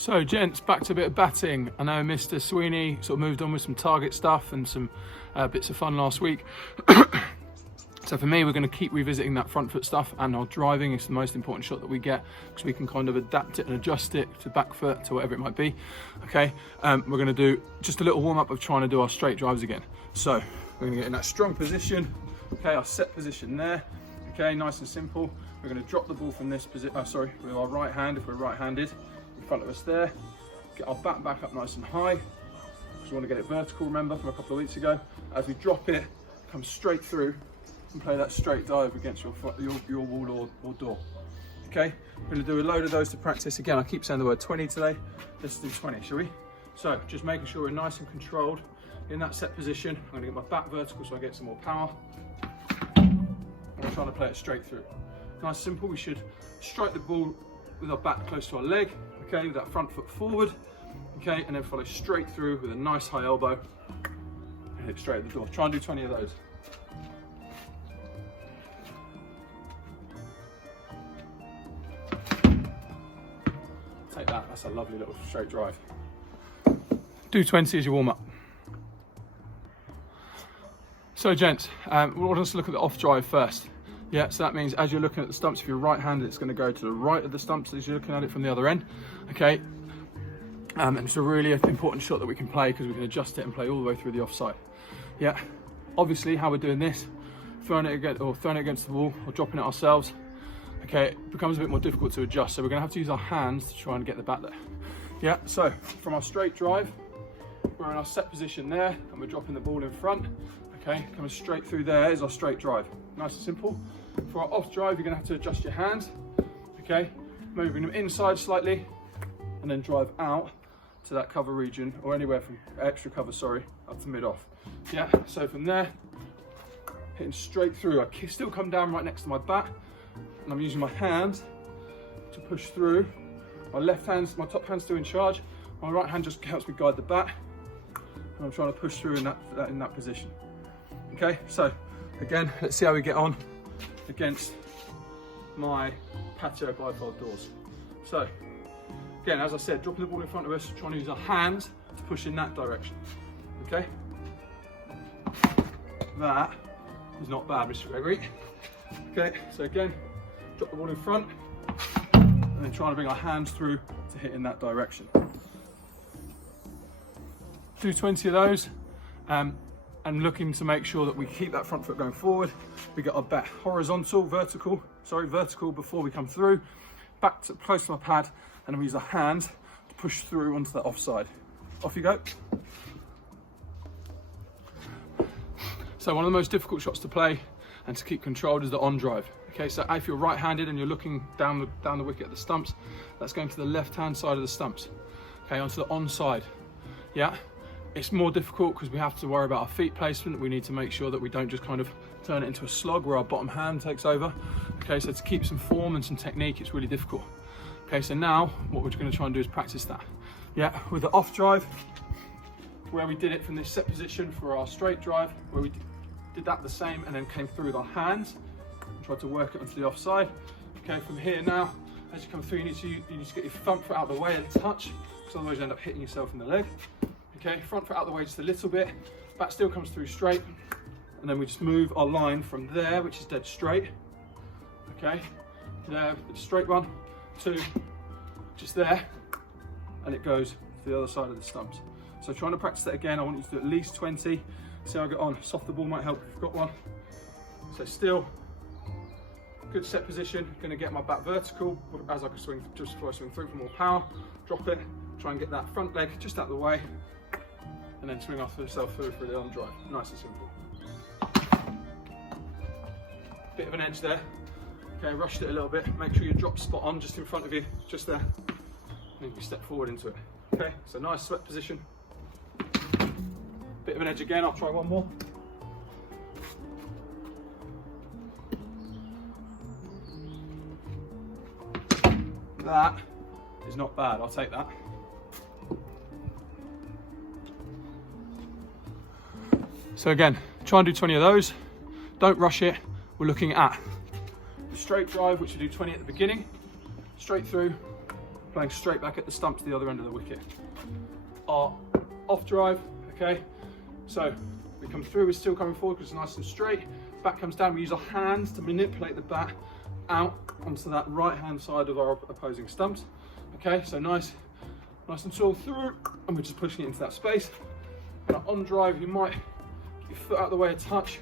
So gents, back to a bit of batting. I know Mr. Sweeney sort of moved on with some target stuff and some bits of fun last week. So for me, we're going to keep revisiting that front foot stuff, and our driving is the most important shot that we get, because we can kind of adapt it and adjust it to back foot, to whatever it might be. Okay, we're going to do just a little warm up of trying to do our straight drives again. So we're going to get in that strong position. Okay, our set position there. Okay, nice and simple. We're going to drop the ball from this position, with our right hand, if we're right-handed, in front of us there. Get our back up nice and high, because we want to get it vertical, remember, from a couple of weeks ago. As we drop it, come straight through and play that straight dive against your wall or door. Okay, we're going to do a load of those to practice. Again, I keep saying the word 20 today. Let's do 20, shall we? So just making sure we're nice and controlled in that set position. I'm going to get my back vertical so I get some more power. And we're trying to play it straight through. Nice, simple. We should strike the ball with our back close to our leg, okay, with that front foot forward, okay, and then follow straight through with a nice high elbow and hit straight at the door. Try and do 20 of those. Take that, that's a lovely little straight drive. Do 20 as your warm up. So gents, we want us to look at the off drive first. Yeah, so that means as you're looking at the stumps, if you're right-handed, it's going to go to the right of the stumps as you're looking at it from the other end. Okay, and it's a really important shot that we can play, because we can adjust it and play all the way through the offside. Yeah, obviously how we're doing this, throwing it against the wall or dropping it ourselves, okay, it becomes a bit more difficult to adjust. So we're going to have to use our hands to try and get the bat there. Yeah, so from our straight drive, we're in our set position there, and we're dropping the ball in front. Okay, coming straight through there is our straight drive. Nice and simple. For our off drive, you're going to have to adjust your hands. Okay, moving them inside slightly, and then drive out to that cover region, or anywhere from extra cover, up to mid off. Yeah, so from there, hitting straight through. I still come down right next to my bat, and I'm using my hand to push through. My left hand, my top hand's still in charge. My right hand just helps me guide the bat, and I'm trying to push through in that position. Okay, so again, let's see how we get on against my patio bifold doors. So again, as I said, dropping the ball in front of us, trying to use our hands to push in that direction. Okay, that is not bad, Mr. Gregory. Okay, so again, drop the ball in front, and then trying to bring our hands through to hit in that direction. Do 20 of those. And looking to make sure that we keep that front foot going forward. We get our bat vertical before we come through, back to close to my pad, and then we use our hand to push through onto that offside. Off you go. So one of the most difficult shots to play and to keep controlled is the on drive. Okay, so if you're right-handed and you're looking down the wicket at the stumps, that's going to the left-hand side of the stumps. Okay, onto the on side. Yeah. It's more difficult because we have to worry about our feet placement. We need to make sure that we don't just kind of turn it into a slog where our bottom hand takes over. Okay, so to keep some form and some technique, it's really difficult. Okay, so now what we're going to try and do is practice that. Yeah, with the off drive, where we did it from this set position for our straight drive, where we did that the same and then came through with our hands and tried to work it onto the offside. Okay, from here now, as you come through, you need to get your front foot out of the way a touch, because otherwise you end up hitting yourself in the leg. Okay, front foot out of the way just a little bit, bat still comes through straight, and then we just move our line from there, which is dead straight, okay, there, the straight one, to just there, and it goes to the other side of the stumps. So trying to practice that again, I want you to do at least 20, see how I get on. Softer ball might help if you've got one. So still, good set position, gonna get my bat vertical, as I can swing, just before I swing through for more power, drop it, try and get that front leg just out of the way, and then swing off yourself through for the on drive. Nice and simple. Bit of an edge there. Okay, rushed it a little bit. Make sure your drop's spot on, just in front of you, just there. And then you step forward into it. Okay, so nice swept position. Bit of an edge again, I'll try one more. That is not bad, I'll take that. So again, try and do 20 of those. Don't rush it. We're looking at the straight drive, which we do 20 at the beginning, straight through, playing straight back at the stumps the other end of the wicket. Our off drive, okay, so we come through, we're still coming forward because it's nice and straight. Bat comes down, we use our hands to manipulate the bat out onto that right hand side of our opposing stumps. Okay, so nice and tall through, and we're just pushing it into that space. And on drive, you might get your foot out of the way a touch.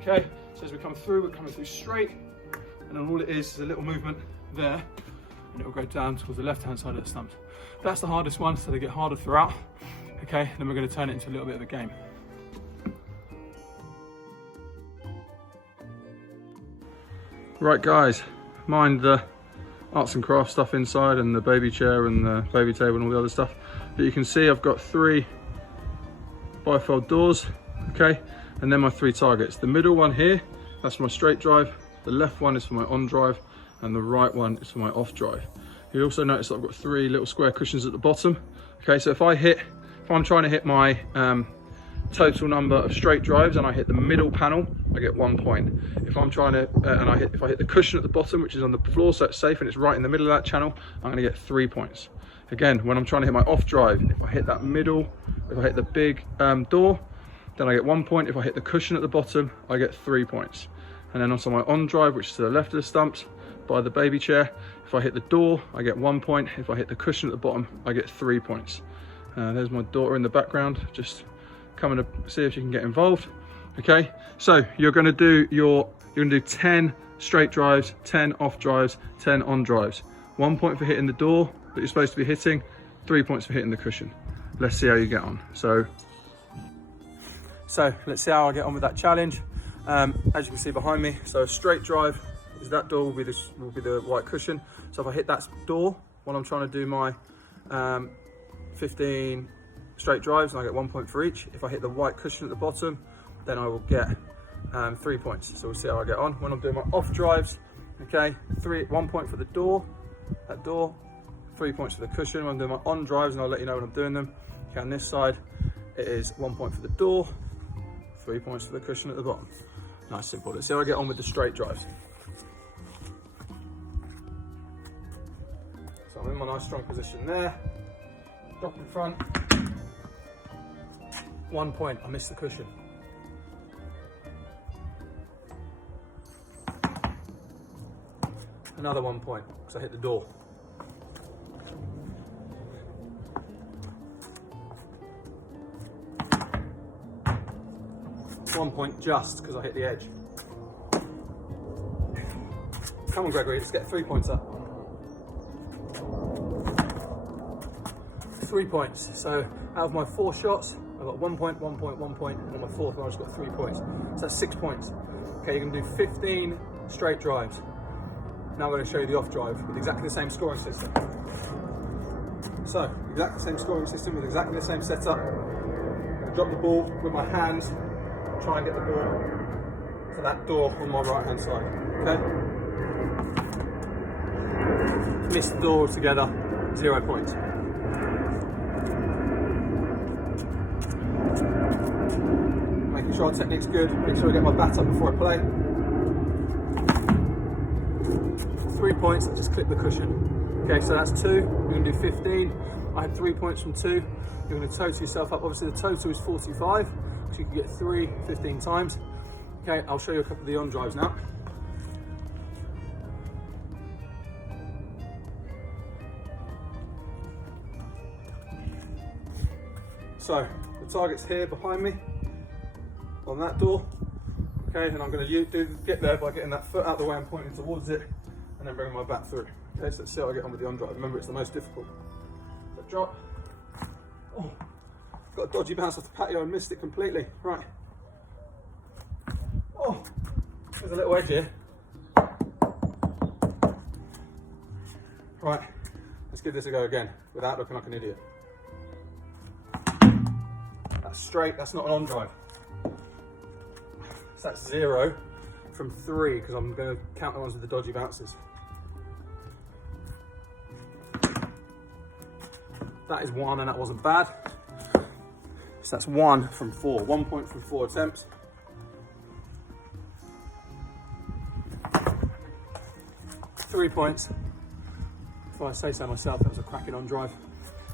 Okay, so as we come through, we're coming through straight, and then all it is a little movement there, and it will go down towards the left hand side of the stumps. That's the hardest one, so they get harder throughout. Okay, then we're going to turn it into a little bit of a game. Right guys, mind the arts and crafts stuff inside and the baby chair and the baby table and all the other stuff. But you can see I've got 3 bifold doors, okay, and then my 3 targets. The middle one here, that's my straight drive, the left one is for my on drive, and the right one is for my off drive. You'll also notice that I've got 3 little square cushions at the bottom. Okay, so if I'm trying to hit my total number of straight drives and I hit the middle panel, I get 1 point. If I'm trying to, if I hit the cushion at the bottom, which is on the floor, so it's safe and it's right in the middle of that channel, I'm gonna get 3 points. Again, when I'm trying to hit my off drive, if I hit that middle, if I hit the big door, then I get 1 point. If I hit the cushion at the bottom, I get 3 points. And then also my on drive, which is to the left of the stumps by the baby chair, if I hit the door, I get 1 point. If I hit the cushion at the bottom, I get 3 points. There's my daughter in the background, just coming to see if you can get involved. Okay, so you're going to do 10 straight drives, 10 off drives, 10 on drives. 1 point for hitting the door that you're supposed to be hitting, 3 points for hitting the cushion. Let's see how you get on. So let's see how I get on with that challenge. As you can see behind me, so a straight drive is that door will be the white cushion. So if I hit that door while I'm trying to do my 15 straight drives, and I get 1 point for each. If I hit the white cushion at the bottom, then I will get 3 points. So we'll see how I get on. When I'm doing my off drives, okay, 1 point for the door, that door, 3 points for the cushion. When I'm doing my on drives, and I'll let you know when I'm doing them. Okay, on this side, it is 1 point for the door, 3 points for the cushion at the bottom. Nice, simple. Let's see how I get on with the straight drives. So I'm in my nice strong position there. Drop in front. 1 point, I missed the cushion. Another 1 point, because I hit the door. One point just because I hit the edge. Come on, Gregory, let's get 3 points up. 3 points. So out of my 4 shots, I've got 1 point, 1 point, 1 point, and on my 4th one, I've just got 3 points. So that's 6 points. Okay, you're gonna do 15 straight drives. Now I'm going to show you the off drive with exactly the same scoring system. So, exactly the same scoring system with exactly the same setup. Drop the ball with my hands, try and get the ball to that door on my right hand side. Okay? Miss the door together, 0 points. Making sure our technique's good, make sure I get my bat up before I play. 3 points, I just clip the cushion. Okay, so that's 2, we're going to do 15. I had 3 points from 2. You're going to total yourself up. Obviously the total is 45, so you can get 15 times. Okay, I'll show you a couple of the on drives now. So, the target's here behind me, on that door. Okay, and I'm going to get there by getting that foot out of the way and pointing towards it, and then bringing my bat through. Okay, so let's see how I get on with the on drive. Remember, it's the most difficult. So drop. Oh, got a dodgy bounce off the patio and missed it completely. Right. Oh, there's a little edge here. Right, let's give this a go again without looking like an idiot. That's straight, that's not an on drive. So that's 0 from 3 because I'm going to count the ones with the dodgy bounces. That is 1 and that wasn't bad. So that's 1 from 4. 1 point from 4 attempts. Three points if I say so myself, that was a cracking on drive.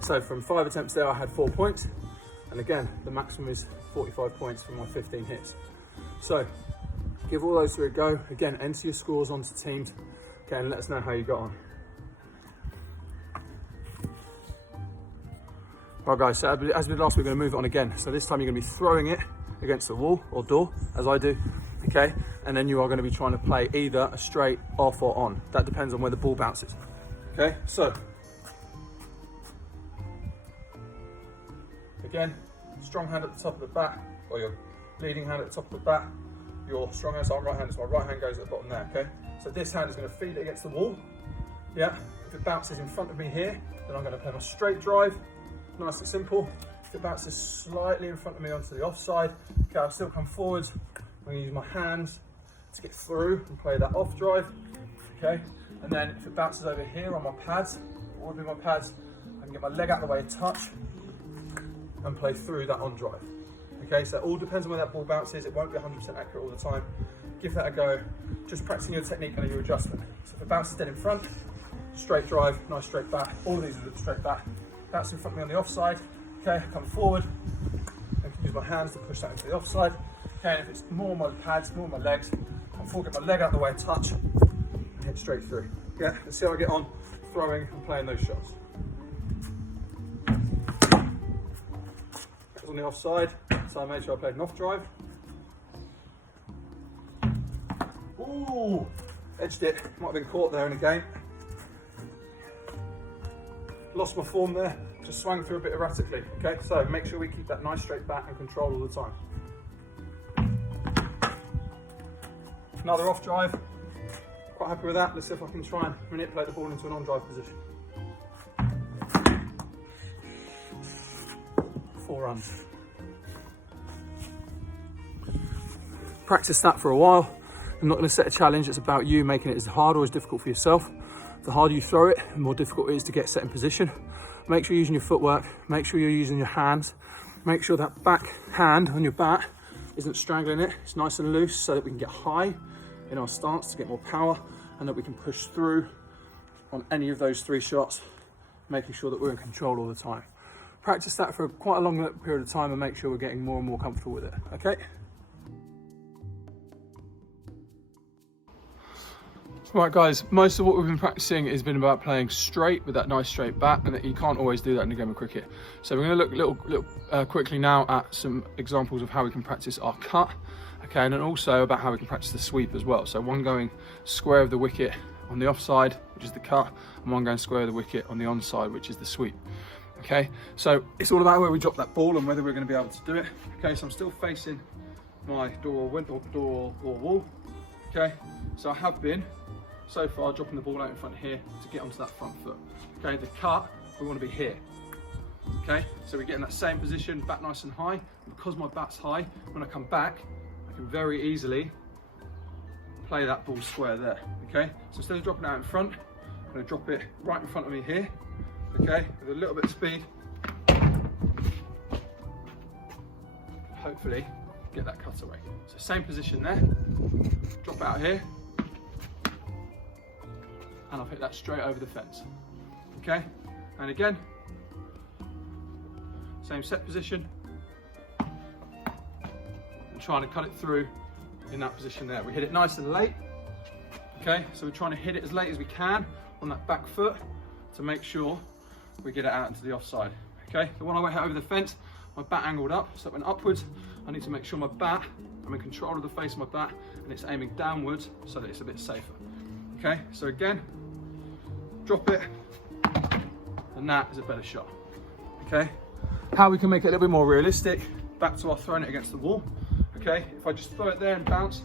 So from 5 attempts there, I had 4 points. And again, the maximum is 45 points from my 15 hits. So give all those 3 a go. Again, enter your scores onto Teams. Okay, and let us know how you got on. Right guys, so as we did last week, we're gonna move it on again. So this time you're gonna be throwing it against the wall or door, as I do, okay? And then you are gonna be trying to play either a straight, off or on. That depends on where the ball bounces, okay? So, again, strong hand at the top of the bat, or your leading hand at the top of the bat. Your strong hand, so I'm right handed, so my right hand goes at the bottom there, okay? So this hand is gonna feed it against the wall, yeah? If it bounces in front of me here, then I'm gonna play my straight drive, nice and simple. If it bounces slightly in front of me onto the offside, okay, I'll still come forwards. I'm gonna use my hands to get through and play that off drive, okay? And then if it bounces over here on my pads, or with my pads, I can get my leg out of the way, touch, and play through that on drive. Okay, so it all depends on where that ball bounces. It won't be 100% accurate all the time. Give that a go. Just practicing your technique and your adjustment. So if it bounces dead in front, straight drive, nice straight bat. All of these are straight bat. Bounce in front of me on the offside. Okay, come forward. I can use my hands to push that into the offside. Okay, and if it's more my pads, more my legs, come forward, get my leg out of the way, touch, and hit straight through. Yeah, let's see how I get on throwing and playing those shots. That was on the offside, so I made sure I played an off drive. Ooh, edged it, might have been caught there in the game. Lost my form there, just swung through a bit erratically, okay? So make sure we keep that nice straight bat and control all the time. Another off drive, quite happy with that. Let's see if I can try and manipulate the ball into an on drive position. 4 runs. Practice that for a while. I'm not going to set a challenge, it's about you making it as hard or as difficult for yourself. The harder you throw it, the more difficult it is to get set in position. Make sure you're using your footwork, make sure you're using your hands, make sure that back hand on your bat isn't strangling it, it's nice and loose so that we can get high in our stance to get more power and that we can push through on any of those 3 shots, making sure that we're in control all the time. Practice that for quite a long period of time and make sure we're getting more and more comfortable with it, okay? Right guys, most of what we've been practicing has been about playing straight with that nice straight bat, and that you can't always do that in a game of cricket. So we're going to look a little quickly now at some examples of how we can practice our cut, okay, and then also about how we can practice the sweep as well. So one going square of the wicket on the offside, which is the cut, and one going square of the wicket on the onside, which is the sweep. Okay, so it's all about where we drop that ball and whether we're going to be able to do it. Okay, so I'm still facing my door or wall. Okay, so I have been so far dropping the ball out in front here to get onto that front foot. Okay, the cut, we want to be here. Okay, so we get in that same position, bat nice and high. Because my bat's high, when I come back, I can very easily play that ball square there. Okay, so instead of dropping it out in front, I'm going to drop it right in front of me here. Okay, with a little bit of speed. Hopefully get that cut away. So same position there, drop out here, and I'll hit that straight over the fence. Okay, and again, same set position, and trying to cut it through in that position there. We hit it nice and late. Okay, so we're trying to hit it as late as we can on that back foot to make sure we get it out into the offside. Okay, so when I went out over the fence, my bat angled up, so it went upwards. I need to make sure my bat, I'm in control of the face of my bat, and it's aiming downwards so that it's a bit safer. Okay, so again, drop it, and that is a better shot. Okay, how we can make it a little bit more realistic, back to our throwing it against the wall. Okay, if I just throw it there and bounce,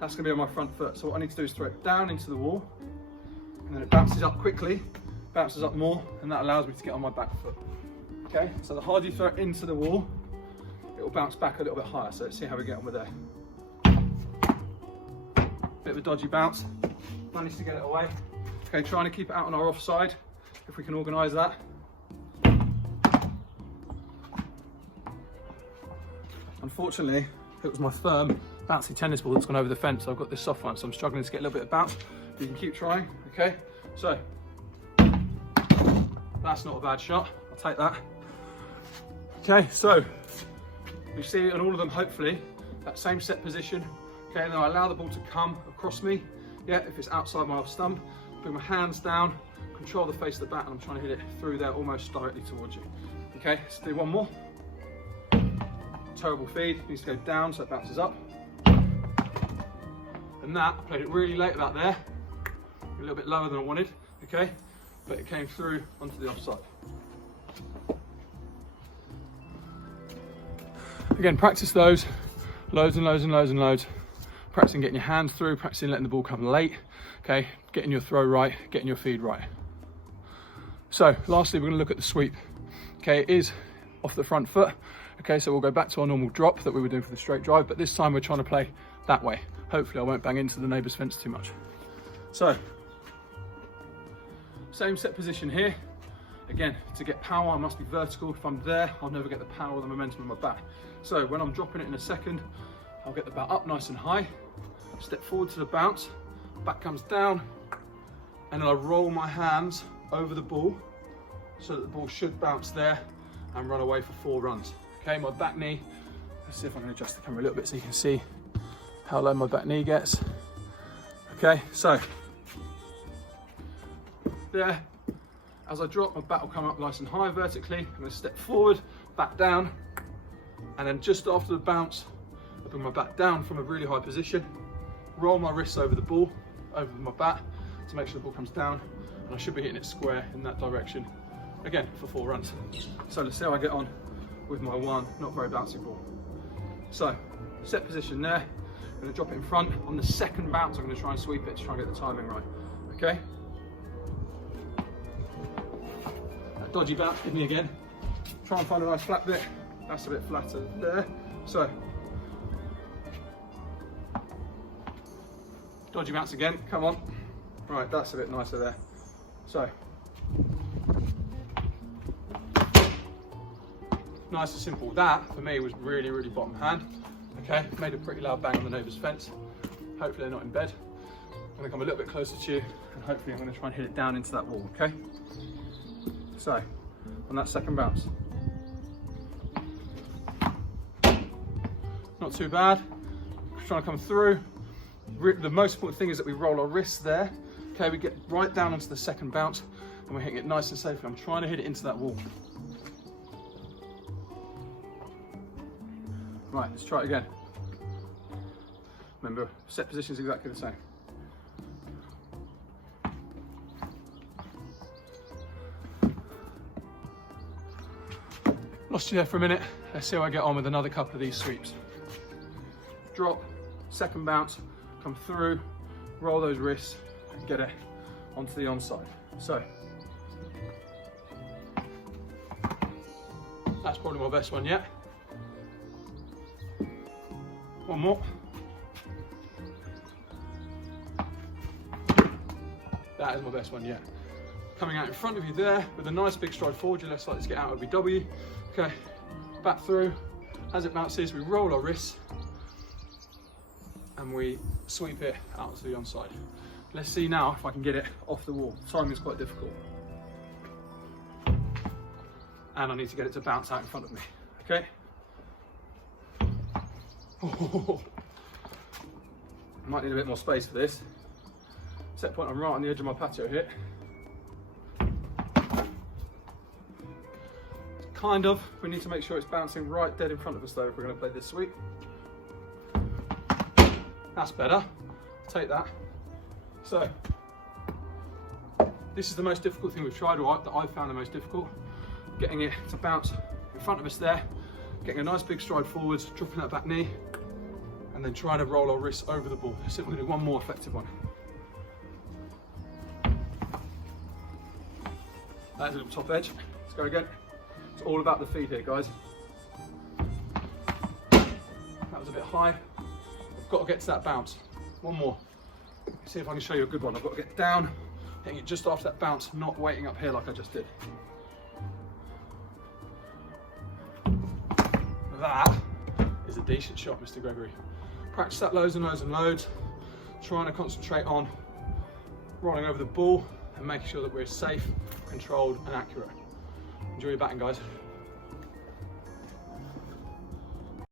that's gonna be on my front foot. So what I need to do is throw it down into the wall, and then it bounces up quickly, bounces up more, and that allows me to get on my back foot. Okay, so the harder you throw it into the wall, it will bounce back a little bit higher. So let's see how we get on with there. Bit of a dodgy bounce, managed to get it away. Okay, trying to keep it out on our offside, if we can organise that. Unfortunately, it was my firm, bouncy tennis ball that's gone over the fence. So I've got this soft one, so I'm struggling to get a little bit of bounce. You can keep trying, okay? So, That's not a bad shot, I'll take that. Okay, so you see on all of them, hopefully, that same set position. Okay, and then I allow the ball to come across me. Yeah, if it's outside my off stump, bring my hands down, control the face of the bat, and I'm trying to hit it through there almost directly towards you. Okay, let's do one more. Terrible feed, needs to go down so it bounces up. And that, I played it really late about there, a little bit lower than I wanted, okay? But it came through onto the offside. Again, practice those, loads and loads and loads and loads. Practicing getting your hands through, practicing letting the ball come late, okay? Getting your throw right, getting your feed right. So, lastly, we're gonna look at the sweep. Okay, it is off the front foot. Okay, so we'll go back to our normal drop that we were doing for the straight drive, but this time we're trying to play that way. Hopefully I won't bang into the neighbour's fence too much. So, same set position here. Again, to get power, I must be vertical. If I'm there, I'll never get the power or the momentum in my bat. So when I'm dropping it in a second, I'll get the bat up nice and high, step forward to the bounce, bat comes down, and then I roll my hands over the ball so that the ball should bounce there and run away for 4 runs. Okay, my back knee, let's see if I can adjust the camera a little bit so you can see how low my back knee gets. Okay, so there, as I drop, my bat will come up nice and high vertically. I'm going to step forward, back down, and then just after the bounce, I bring my bat down from a really high position, roll my wrists over the ball, over my bat, to make sure the ball comes down, and I should be hitting it square in that direction, again, for 4 runs. So let's see how I get on with my one not very bouncy ball. So, set position there, I'm going to drop it in front. On the second bounce, I'm going to try and sweep it to try and get the timing right, okay? That dodgy bounce, hit me again. Try and find a nice flat bit. That's a bit flatter there. So, dodgy bounce again, come on. Right, that's a bit nicer there. So, nice and simple. That, for me, was really, really bottom hand. Okay, made a pretty loud bang on the neighbour's fence. Hopefully they're not in bed. I'm gonna come a little bit closer to you, and hopefully I'm gonna try and hit it down into that wall, okay? So, on that second bounce. Not too bad. Trying to come through. The most important thing is that we roll our wrists there. Okay, we get right down onto the second bounce, and we're hitting it nice and safely. I'm trying to hit it into that wall. Right, let's try it again. Remember, set position is exactly the same. Lost you there for a minute. Let's see how I get on with another couple of these sweeps. Drop, second bounce, come through, roll those wrists, and get it onto the onside. So, that's probably my best one yet. One more. That is my best one yet. Coming out in front of you there with a nice big stride forward, your left side to get out of BW. Okay, back through. As it bounces, we roll our wrists and we sweep it out to the onside. Let's see now if I can get it off the wall. Timing is quite difficult. And I need to get it to bounce out in front of me, okay? Oh. I might need a bit more space for this. Set point, I'm right on the edge of my patio here. Kind of, we need to make sure it's bouncing right dead in front of us though if we're going to play this sweep. That's better, take that. So, this is the most difficult thing we've tried, or that I've found the most difficult. Getting it to bounce in front of us there, getting a nice big stride forwards, dropping that back knee, and then trying to roll our wrists over the ball. So we're going to do one more effective one. That's a little top edge. Let's go again. It's all about the feed here, guys. That was a bit high. I've got to get to that bounce. One more. Let's see if I can show you a good one. I've got to get down, hitting it just after that bounce, not waiting up here like I just did. That is a decent shot, Mr. Gregory. Practice that loads and loads and loads. Trying to concentrate on rolling over the ball and making sure that we're safe, controlled and accurate. Enjoy your batting, guys.